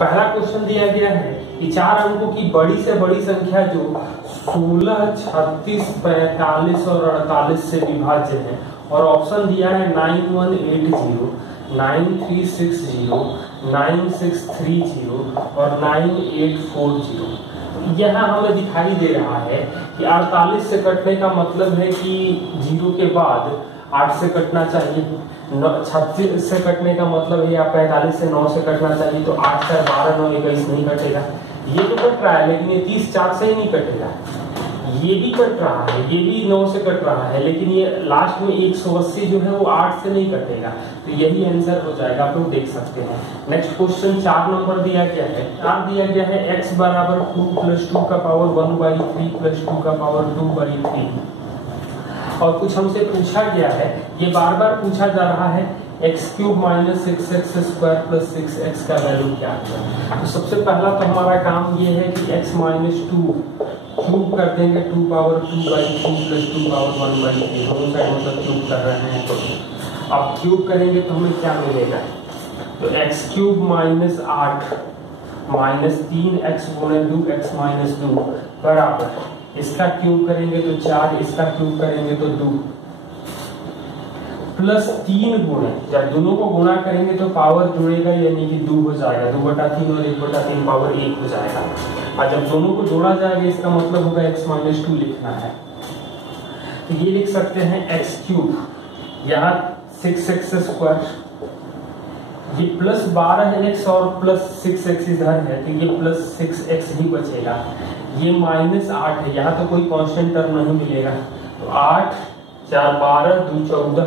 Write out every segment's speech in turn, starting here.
पहला क्वेश्चन दिया गया है कि 4 अंकों की बड़ी से बड़ी संख्या जो 16, 36, 45 और 48 से विभाज्य है, और ऑप्शन दिया है 9180, 9360, 9630 और 9840। यहाँ हमें दिखाई दे रहा है कि 48 से कटने का मतलब है कि 0 के बाद 8 से कटना चाहिए, 36 से कटने का मतलब है या 45 से 9 से कटना चाहिए, तो 8 से 12, 9, 21 नहीं कटेगा। ये तो कट रहा है लेकिन ये 30 4 से ही नहीं कटेगा। ये भी कट रहा है, ये भी 9 से कट रहा है, लेकिन ये लास्ट में 180 जो है वो 8 से नहीं कटेगा, तो यही आंसर हो जाएगा। आप लोग देख सकते हैं। नेक्स्ट क्वेश्चन 4 नंबर दिया गया है। 4 दिया गया है x बराबर 2 + 2 का पावर 1/3 + 2 का पावर 2/3, और कुछ हमसे पूछा गया है, ये बार बार पूछा जा रहा है, x³ - 6x² + 6x का वैल्यू क्या है। तो सबसे पहला तो हमारा काम ये है कि x - 2 क्यूब कर देंगे, 2/2/3 + 2/1/3, दोनों साइड मतलब क्यूब कर रहे हैं। तो अब क्यूब करेंगे तो हमें क्या मिलेगा, तो x³ - 8 - 3x × 2x - 2 बराबर, इसका क्यूब करेंगे तो 4, इसका क्यूब करेंगे तो 2, प्लस 3 गुणे, जब दोनों को गुणा करेंगे तो पावर जुड़ेगा यानी कि 2 हो जाएगा, 2/3 और 1/3 पावर 1 हो जाएगा। और जब दोनों को जोड़ा जाएगा इसका मतलब होगा x - 2 लिखना है, तो ये लिख सकते हैं x³, यहाँ 6x², ये प्लस 12x और प्लस 6x इधर है, तो ये प्लस 6x ही बचेगा। ये -8 है, यहाँ तो कोई कांस्टेंट टर्म नहीं मिलेगा, तो 8 4 12 2 14,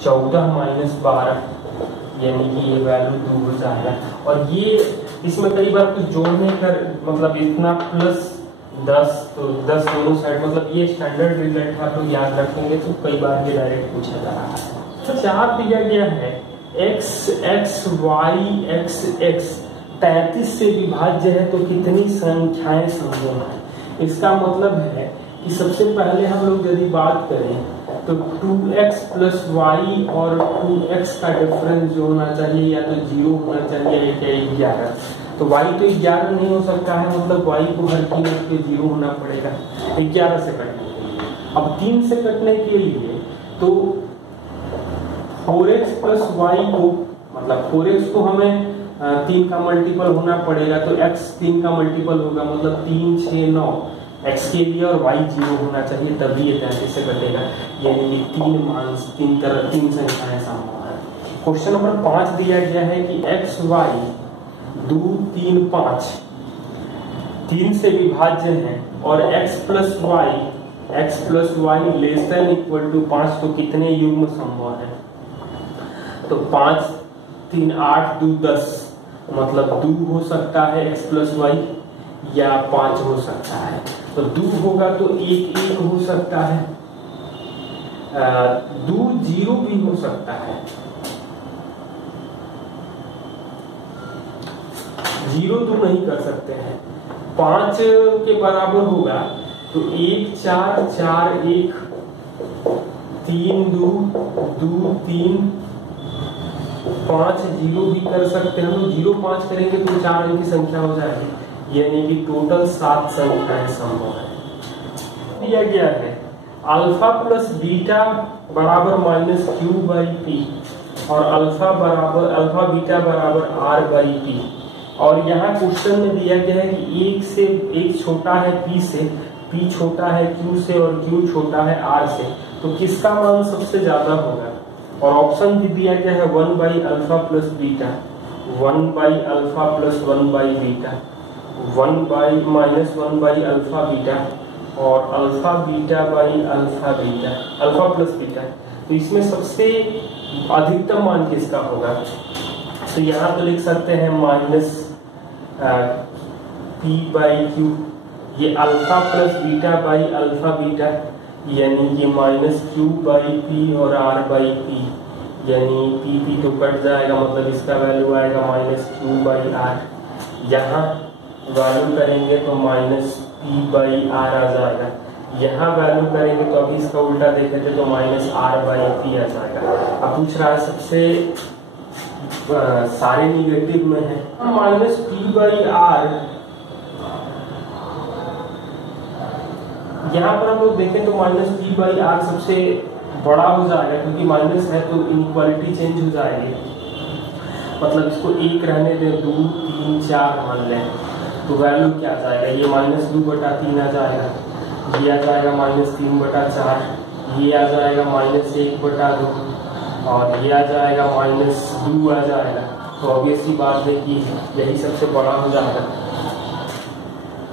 14 - 12 यानी कि ये वैल्यू 2 हो जाएगा। और ये इसमें कई बार कुछ जोड़ने कर मतलब इतना प्लस 10, तो 10 दोनों साइड, मतलब ये स्टैंडर्ड रिजल्ट है, आप लोग याद रखेंगे, तो कई बार ये डायरेक्ट पूछा जा रहा है। तो 4 दिया गया है x x y x x 33 से विभाज्य है, तो कितनी संख्याएं संभव है। इसका मतलब है कि सबसे पहले हम लोग यदि बात करें तो 2x + y और 2x का डिफरेंस जो होना चाहिए या तो 0 होना चाहिए या 11, तो y तो 11 नहीं हो सकता है, मतलब y को हर कीमत पे 0 होना पड़ेगा 11 से कटने के लिए। अब 3 से कटने के लिए तो 4x + y को, मतलब 4x को हमें 3 का मल्टीपल होना पड़ेगा, तो x 3 का मल्टीपल होगा, मतलब 3 6 9 x के लिए, और y 0 होना चाहिए, तभी ये 33 से कटेगा, यानी कि 3 संख्याएं संभव है। क्वेश्चन नंबर 5 दिया गया है कि x y 2 3 5 3 से विभाज्य है, और x + y ≤ 5, तो कितने युग्म संभव है। तो 5 3 8 2 10, मतलब 2 हो सकता है x + y, या 5 हो सकता है। तो 2 होगा तो 1 1 हो सकता है, 2 0 भी हो सकता है, 0 तो नहीं कर सकते हैं। 5 के बराबर होगा तो 1 4 4 1 3 2 2 3 5 0 भी कर सकते हैं। हम 0 5 करेंगे तो 4 अंक की संख्या हो जाएगी, यानी कि टोटल 7 संख्याएं संभव है। दिया गया है अल्फा + बीटा बराबर -q/p और अल्फा बीटा बराबर r/p, और यहाँ क्वेश्चन में दिया गया है कि 1 से 1 छोटा है p से, p छोटा है q से, और q छोटा है r से, तो किसका मान सबसे ज्यादा होगा। और ऑप्शन भी दिया गया है 1/α + बीटा, 1/α + 1/बीटा, 1/-1/α बीटा, और alpha beta beta, alpha + beta. तो इसमें सबसे अधिकतम मान किसका होगा, तो यहाँ तो लिख सकते हैं -p/q, ये अल्फा + बीटा अल्फा बीटा, यानी कि -q/p और r/p, यानी p तो कट जाएगा, मतलब इसका वैल्यू आएगा -q/r। यहाँ वैल्यू करेंगे तो -p/r आ जाएगा, यहाँ वैल्यू करेंगे तो अभी इसका उल्टा देखे थे तो -r/p आ जाएगा। अब पूछ रहा है सबसे सारे निगेटिव में है। माइनस पी बाई आर, यहाँ पर हम लोग देखें तो माइनस पी बाई आर सबसे बड़ा हो जाएगा, क्योंकि माइनस है तो इनइक्वालिटी चेंज हो जाएगी। मतलब इसको एक रहने दें, 2 3 4 मान लें, तो वैल्यू क्या आ जाएगा, ये -2/3 आ जाएगा, ये आ जाएगा -3/4, ये आ जाएगा -1/2 और ये आ जाएगा -2 आ जाएगा। तो ऑब्वियसली बात है कि यही सबसे बड़ा हो जाएगा।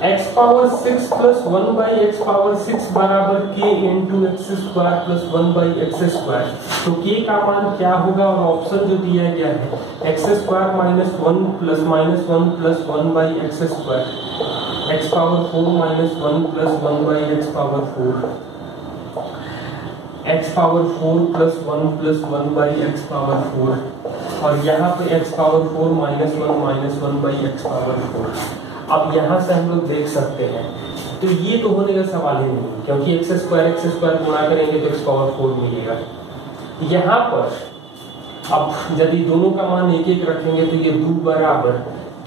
x power 6 plus 1/x power 6 बराबर k into x square plus 1/x²। तो k का मान क्या होगा, और ऑप्शन जो दिया गया है x² -1 plus -1 plus 1/x², x power 4 -1 plus 1/x power 4, x power 4 plus 1 plus 1/x power 4, और यहाँ पे x पावर 4 -1 1/x पावर 4। अब यहाँ से हम लोग देख सकते हैं, तो ये तो होने का सवाल ही नहीं, क्योंकि x² गुणा करेंगे तो x पावर 4 मिलेगा। यहाँ पर अब यदि दोनों का मान 1 1 रखेंगे तो ये 2 बराबर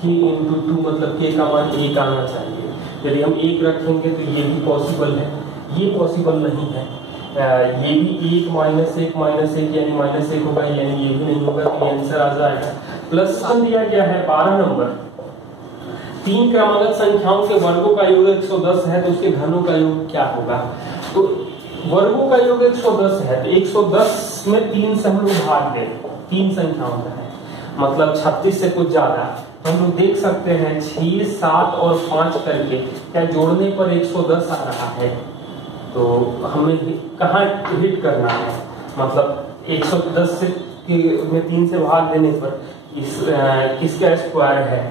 k इंटू 2, मतलब k का मान 1 आना चाहिए। यदि हम 1 रखेंगे तो ये भी पॉसिबल है, ये पॉसिबल नहीं है। ये भी 1 -1 यानी -1 होगा, यानी ये भी नहीं होगा, तो ये आंसर आ जाएगा। प्लस दिया गया है 12 नंबर, 3 क्रमागत संख्याओं के वर्गों का योग 110 है, तो उसके घनों का योग क्या होगा। तो वर्गों का योग 110 है, तो 110 में 3 से हम लोग भाग दें, 3 संख्याओं का है, मतलब 36 से कुछ ज्यादा। हम लोग देख सकते हैं 6 7 और 5 करके क्या जोड़ने पर 110 आ रहा है। तो हमें कहाँ हिट करना है, मतलब 110 से में 3 से भाग देने पर किसका स्क्वायर है,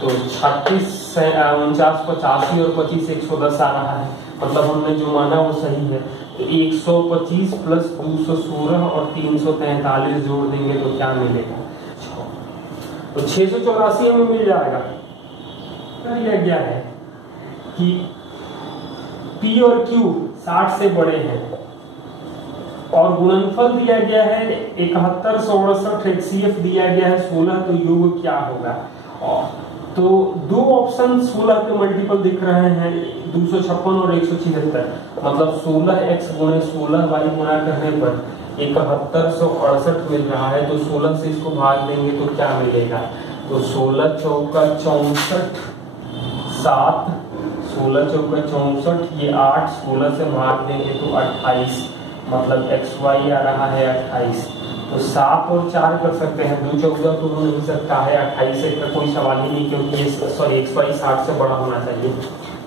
तो 36 49 85 और 25 110 आ रहा है, मतलब हमने जो माना वो सही है। तो 125 प्लस 216 और 343 जोड़ देंगे तो क्या मिलेगा, तो 684 हमें मिल जाएगा। दिया गया है कि P और Q 60 से बड़े हैं, और गुणनफल दिया गया है 71 168, HCF दिया गया है 16, तो योग क्या होगा। और तो दो ऑप्शन 16 के मल्टीपल दिख रहे हैं, 256 और 176, मतलब 16x गुणे 16y गुणा करने पर 7168 मिल रहा है। तो 16 से इसको भाग देंगे तो क्या मिलेगा, तो 16 चौका 64 7, 16 चौका 64, ये 8, 16 से भाग देंगे तो 28, मतलब xy आ रहा है 28। तो 7 और 4 कर सकते हैं, 2 14 तो हो नहीं सकता है, 28 से का कोई सवाल ही नहीं, क्योंकि ये सॉरी xy 60 से बड़ा होना चाहिए।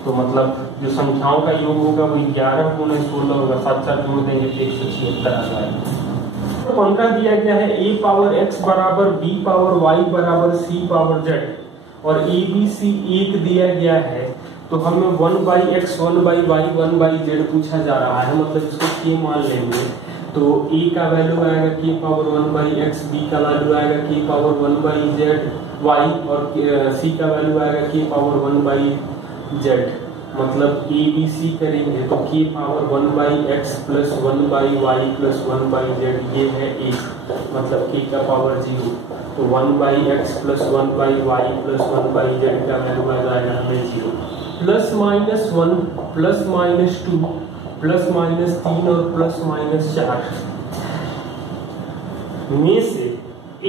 तो मतलब जो संख्याओं का योग होगा वो 11 गुणे 16 होगा, 7 4 जोड़ देंगे तो 176 आ जाएगा। तो 15 दिया गया है a पावर x बराबर b पावर y बराबर c पावर z, और a b c 1 दिया गया है। तो हमें 1/x 1/y 1/z पूछा जा रहा है, मतलब इसको k मान लेंगे। तो a का वैल्यू आएगा k पावर 1/x, b का वैल्यू आएगा k पावर 1/z y, और c का वैल्यू आएगा k पावर 1/z। मतलब a b c करेंगे तो k power 1/x plus 1/y plus 1/z, ये है 1, मतलब k का पावर 0। तो 1/x plus 1/y plus 1/z का वैल्यू आ जाएगा हमें 0। Plus minus 1 plus minus 2 plus minus 3 और प्लस माइनस 4 में से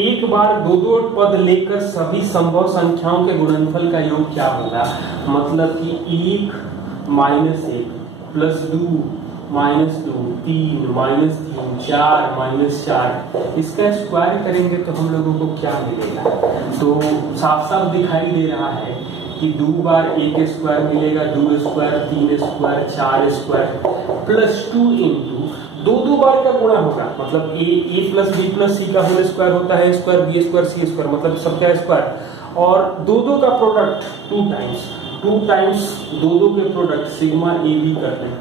एक बार दो पद लेकर सभी संभव संख्याओं के गुणनफल का योग क्या होगा। मतलब कि 1 minus 1 plus 2 minus 2 3 minus 3 4 minus 4, इसका स्क्वायर करेंगे तो हम लोगों को क्या मिलेगा। तो साफ साफ दिखाई दे रहा है कि 2 बार 1 स्क्वायर मिलेगा, 2 square 3 square 4 square plus 2 into 2 बार का गुणा होगा, मतलब a plus b plus c का होल स्क्वायर होता है, square b square c square, मतलब सबका स्क्वायर, और 2 का प्रोडक्ट 2 टाइम्स 2 के प्रोडक्ट सिग्मा ए बी कर लें,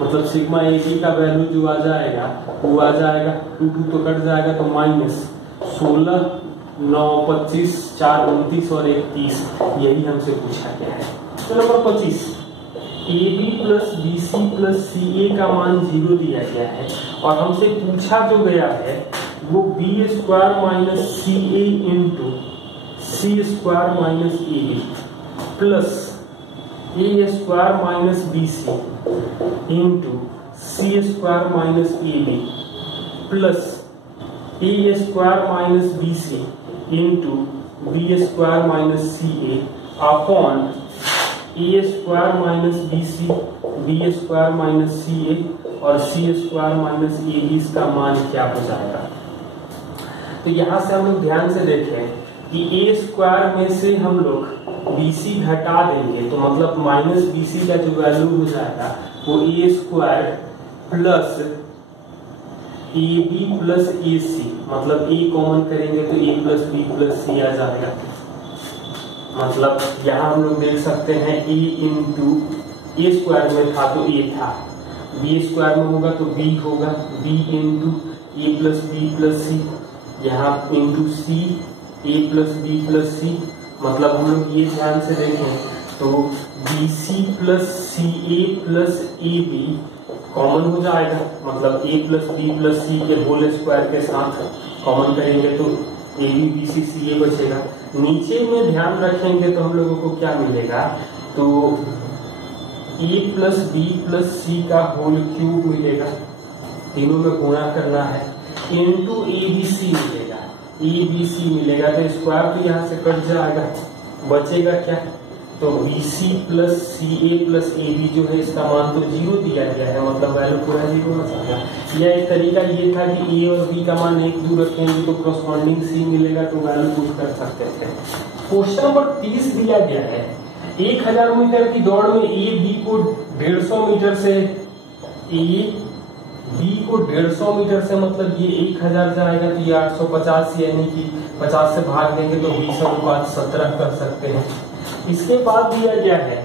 मतलब सिग्मा ए बी का वैल्यू जो आ जाएगा वो आ जाएगा 2 तो कट जाएगा, तो माइनस 16 9 25 4 29 और 1 30, यही हमसे पूछा गया है। तो number 25, A B plus B C plus C A का मान 0 दिया गया है, और हमसे पूछा जो गया है वो B square minus C A into C square minus A B plus A square minus B C into C square minus A B plus A square minus B C into B square minus C A upon A square minus B C B square minus C A और C square minus A B इसका मान क्या हो जाएगा। तो यहां से हम लोग ध्यान से देखें कि ए स्क्वायर में से हम लोग बी सी घटा देंगे तो मतलब माइनस बी सी का जो वैल्यू हो जाएगा वो A square plus A B plus A C, मतलब ए कॉमन करेंगे तो A plus B plus C आ जाएगा। मतलब यहां हम लोग देख सकते हैं ए इंटू ए स्क्वायर में था तो ए था, बी स्क्वायर में होगा तो बी होगा, B into A plus B plus C, यहाँ into C A plus B plus C. मतलब हम लोग ये ध्यान से देखें तो B C plus C A plus A B common हो जाएगा, मतलब A plus B plus C के होल स्क्वायर के साथ कॉमन करेंगे तो ए बी बी सी सी ए बचेगा। नीचे में ध्यान रखेंगे तो हम लोगों को क्या मिलेगा, तो ए प्लस बी प्लस सी का होल क्यूब मिलेगा, तीनों में गुणा करना है, इंटू ए बी सी मिलेगा, ए बी सी मिलेगा तो स्क्वायर तो यहाँ से कट जाएगा, बचेगा क्या, तो B C plus C A plus A B जो है इसका मान तो 0 दिया गया है, मतलब वैल्यू पूरा 0 आ जाएगा। या एक तरीका ये था कि ए और बी का मान 1 2 रखेंगे तो कॉरस्पॉन्डिंग सी मिलेगा तो वैल्यू पुट कर सकते थे। क्वेश्चन नंबर 30 दिया गया है 1000 मीटर की दौड़ में ए बी को 150 मीटर से, ए बी को 150 मीटर से मतलब ये 1000 जाएगा तो ये 850 यानी कि 50 से भाग देंगे तो 20/17 कर सकते हैं। इसके बाद दिया गया है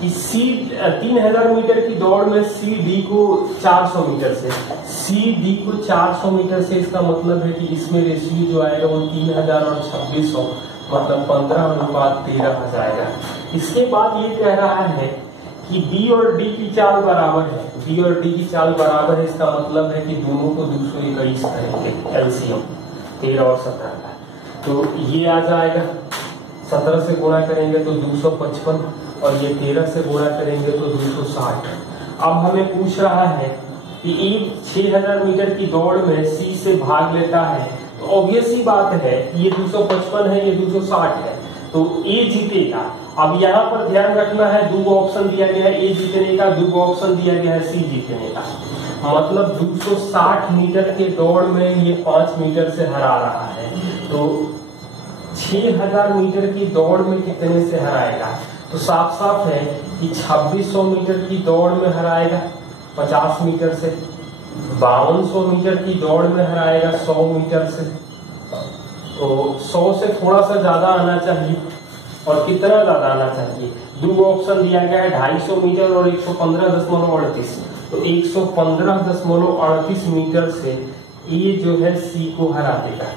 कि सी 3000 मीटर की दौड़ में सी डी को 400 मीटर से, सी डी को 400 मीटर से, इसका मतलब है कि इसमें रेशियो जो आएगा वो 3000 और 2600 मतलब 15:13 आ जाएगा। इसके बाद ये कह रहा है कि बी और डी की चाल बराबर है, बी और डी की चाल बराबर है, इसका मतलब है कि दोनों को 221 करेंगे एलसीएम 13 और 17 का, तो ये आ जाएगा। 17 से गुणा करेंगे तो 255 और ये 13 से गुणा करेंगे तो 260। अब हमें पूछ रहा है कि एक 6000 मीटर की दौड़ में सी से भाग लेता है तो ऑब्वियस ही बात है ये 255 है ये 260 है तो ए जीतेगा। अब यहाँ पर ध्यान रखना है, दो ऑप्शन दिया गया है ए जीतने का, दो ऑप्शन दिया गया है सी जीतने का, मतलब 260 मीटर के दौड़ में ये 5 मीटर से हरा रहा है तो 6000 मीटर की दौड़ में कितने से हराएगा, तो साफ साफ है कि 2600 मीटर की दौड़ में हराएगा 50 मीटर से, 5200 मीटर की दौड़ में हराएगा 100 मीटर से, तो 100 से थोड़ा सा ज्यादा आना चाहिए। और कितना ज्यादा आना चाहिए, दो ऑप्शन दिया गया है 250 मीटर और 115.38, तो 115.38 मीटर से ए जो है सी को हरा देगा।